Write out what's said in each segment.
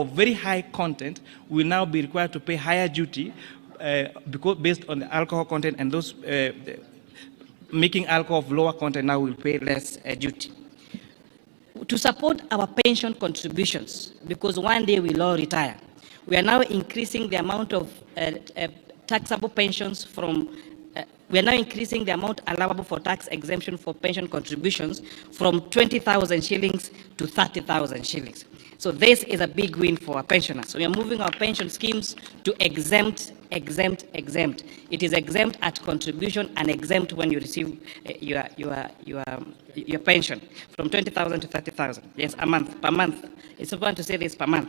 of very high content will now be required to pay higher duty because based on the alcohol content, and those making alcohol of lower content now will pay less duty. To support our pension contributions, because one day we'll all retire, we are now increasing the amount of taxable pensions from, we are now increasing the amount allowable for tax exemption for pension contributions from 20,000 shillings to 30,000 shillings. So this is a big win for our pensioners. So we are moving our pension schemes to exempt. It is exempt at contribution and exempt when you receive your pension from 20,000 to 30,000. Yes, a month, per month. It's important to say this, per month.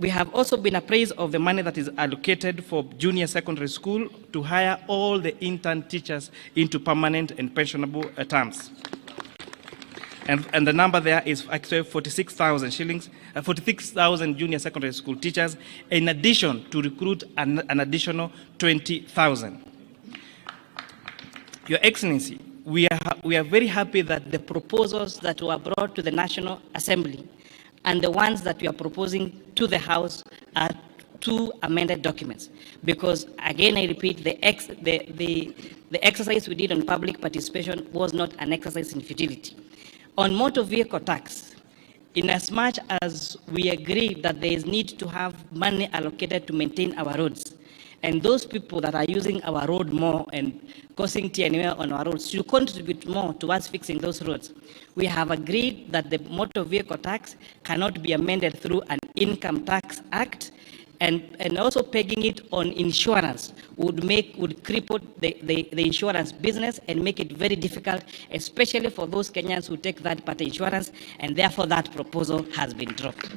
We have also been appraised of the money that is allocated for junior secondary school to hire all the intern teachers into permanent and pensionable terms. And the number there is actually 46,000 shillings, 46,000 junior secondary school teachers, in addition to recruit an additional 20,000. Your Excellency, we are very happy that the proposals that were brought to the National Assembly and the ones that we are proposing to the House are two amended documents. Because, again, I repeat, the exercise we did on public participation was not an exercise in futility. On motor vehicle tax, in as much as we agree that there is need to have money allocated to maintain our roads, and those people that are using our road more and causing TNA on our roads should contribute more towards fixing those roads, we have agreed that the motor vehicle tax cannot be amended through an income tax act, and also pegging it on insurance would cripple the insurance business and make it very difficult, especially for those Kenyans who take third-party insurance, and therefore that proposal has been dropped.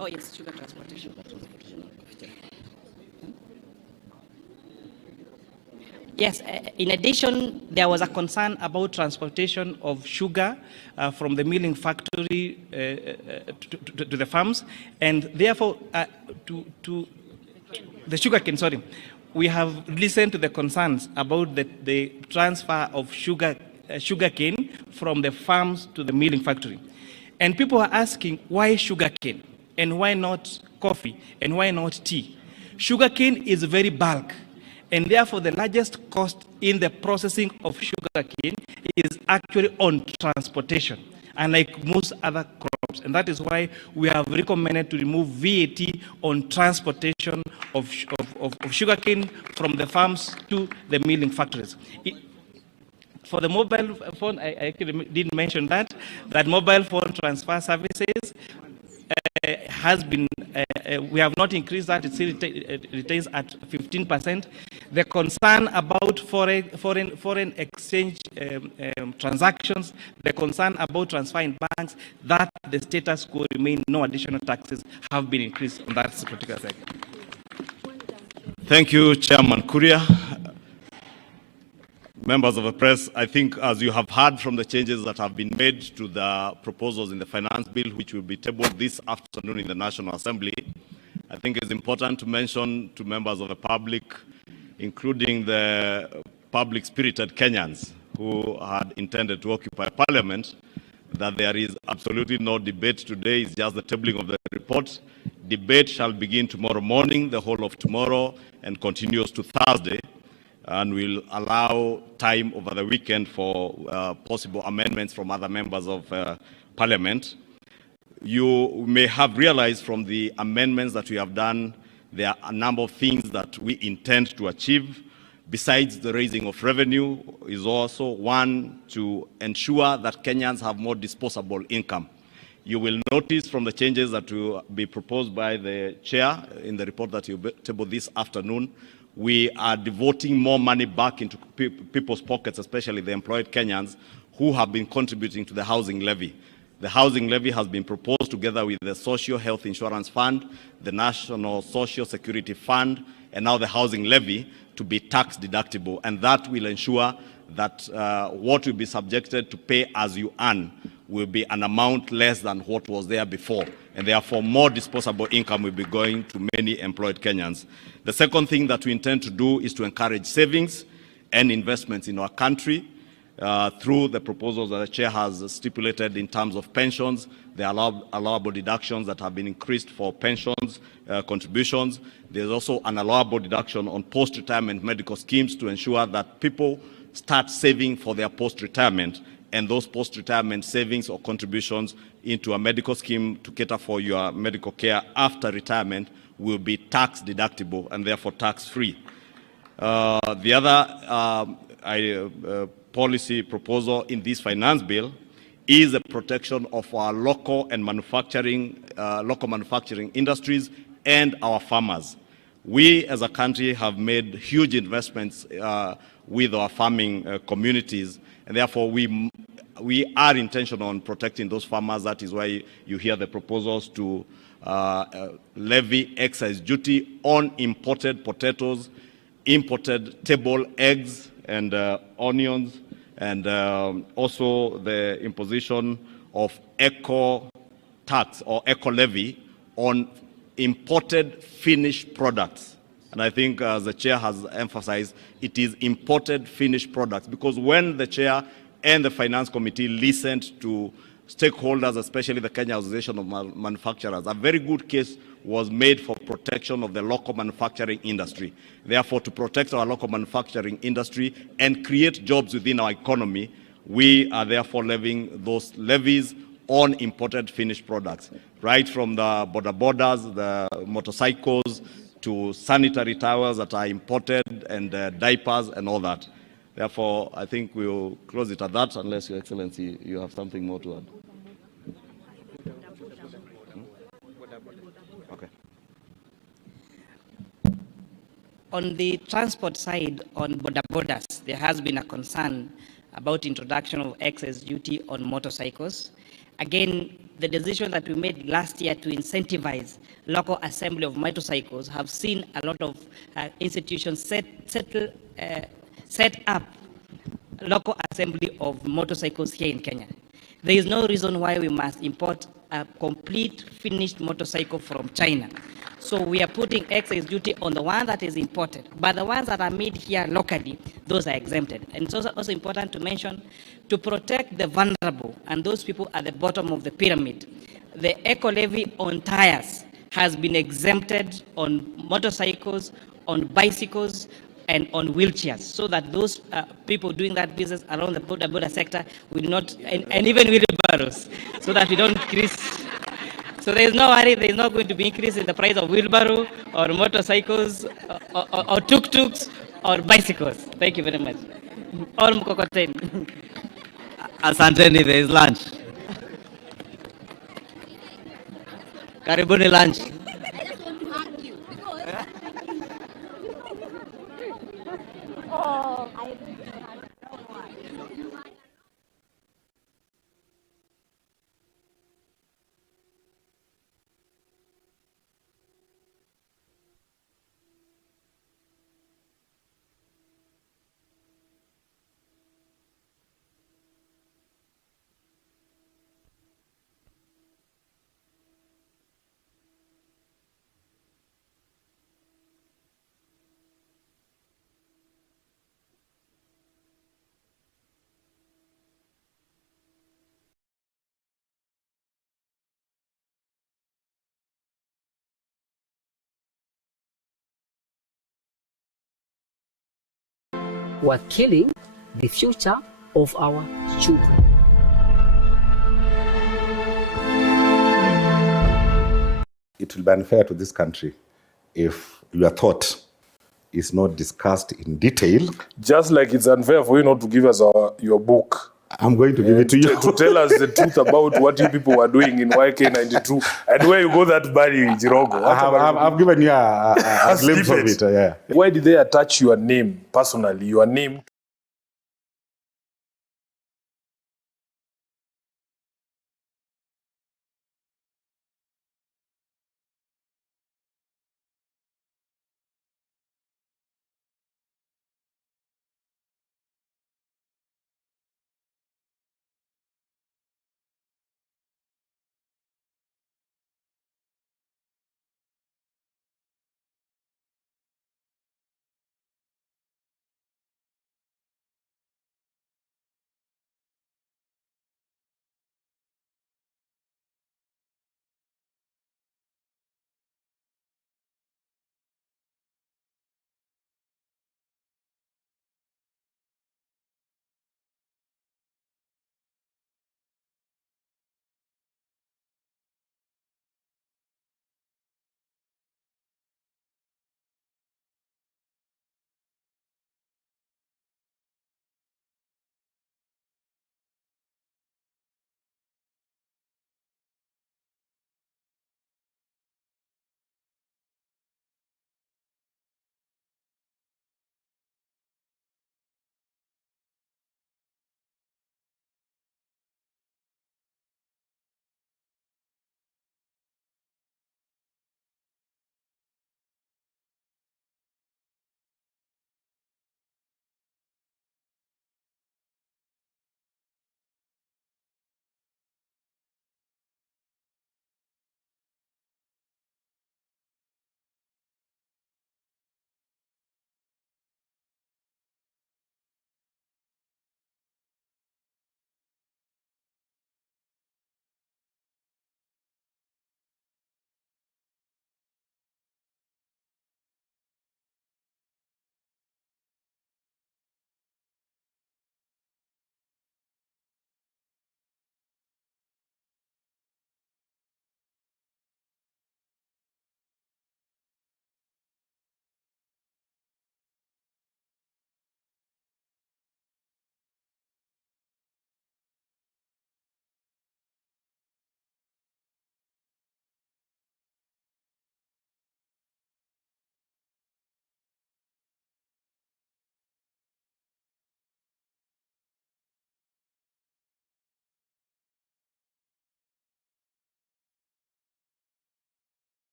Oh yes, sugar transportation. Yes, in addition, there was a concern about transportation of sugar from the milling factory to the farms, and therefore to the sugarcane, sorry. We have listened to the concerns about the transfer of sugarcane from the farms to the milling factory. And people are asking, why sugarcane? And why not coffee? And why not tea? Sugarcane is very bulk. And therefore, the largest cost in the processing of sugarcane is actually on transportation, unlike most other crops. And that is why we have recommended to remove VAT on transportation of sugarcane from the farms to the milling factories. For the mobile phone, I actually didn't mention that mobile phone transfer services has been, we have not increased that, it still retains at 15%. The concern about foreign exchange transactions, the concern about transferring banks, that the status quo remain, no additional taxes have been increased on that particular sector. Thank you, Chairman Kuria. Members of the press, I think as you have heard from the changes that have been made to the proposals in the finance bill, which will be tabled this afternoon in the National Assembly, I think it's important to mention to members of the public, including the public-spirited Kenyans who had intended to occupy Parliament, that there is absolutely no debate today. It's just the tabling of the report. Debate shall begin tomorrow morning, the whole of tomorrow, and continues to Thursday, and will allow time over the weekend for possible amendments from other members of Parliament. You may have realized from the amendments that we have done, there are a number of things that we intend to achieve. Besides the raising of revenue, is also one to ensure that Kenyans have more disposable income. You will notice from the changes that will be proposed by the chair in the report that you table this afternoon, we are devoting more money back into people's pockets, especially the employed Kenyans who have been contributing to the housing levy. The housing levy has been proposed together with the Social Health Insurance Fund, the National Social Security Fund, and now the housing levy to be tax deductible. And that will ensure that what will be subjected to pay as you earn will be an amount less than what was there before. And therefore, more disposable income will be going to many employed Kenyans. The second thing that we intend to do is to encourage savings and investments in our country. through the proposals that the chair has stipulated in terms of pensions, the allowable deductions that have been increased for pensions, contributions. There's also an allowable deduction on post-retirement medical schemes to ensure that people start saving for their post-retirement, and those post-retirement savings or contributions into a medical scheme to cater for your medical care after retirement will be tax deductible and therefore tax-free. The other policy proposal in this finance bill is the protection of our local manufacturing industries and our farmers. We as a country have made huge investments with our farming communities, and therefore we are intentional on protecting those farmers. That is why you hear the proposals to levy excise duty on imported potatoes, imported table eggs and onions, and also the imposition of eco tax or eco levy on imported finished products. And I think, as the chair has emphasized, it is imported finished products, because when the chair and the finance committee listened to stakeholders, especially the Kenya Association of Manufacturers, a very good case was made for protection of the local manufacturing industry. Therefore, to protect our local manufacturing industry and create jobs within our economy, we are therefore levying those levies on imported finished products, right from the borders, the motorcycles, to sanitary towels that are imported, and diapers and all that. Therefore, I think we'll close it at that, unless Your Excellency, you have something more to add. Okay. On the transport side, on borders, there has been a concern about introduction of excess duty on motorcycles. Again, the decision that we made last year to incentivize local assembly of motorcycles have seen a lot of institutions set up local assembly of motorcycles here in Kenya. There is no reason why we must import a complete finished motorcycle from China. So we are putting excise duty on the one that is imported, but the ones that are made here locally, those are exempted. And it's also important to mention, to protect the vulnerable and those people at the bottom of the pyramid, the eco levy on tires has been exempted on motorcycles, on bicycles, and on wheelchairs, so that those people doing that business around the border sector will not, and even wheelbarrows, so that we don't increase. So there is no worry, there is not going to be increase in the price of wheelbarrow or motorcycles or tuk-tuks or bicycles. Thank you very much. Or mkokoteni. Asanteni, there is lunch. Karibuni lunch. We're killing the future of our children. It will be unfair to this country if your thought is not discussed in detail. Just like it's unfair for you not to give us your book. I'm going to give it to you. To tell us the truth about what you people were doing in YK92 and where you go that body in Jirogo. I've given you a glimpse of it. Yeah. Why did they attach your name personally, your name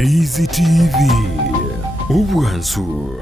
Ndizi TV. Ubwansu.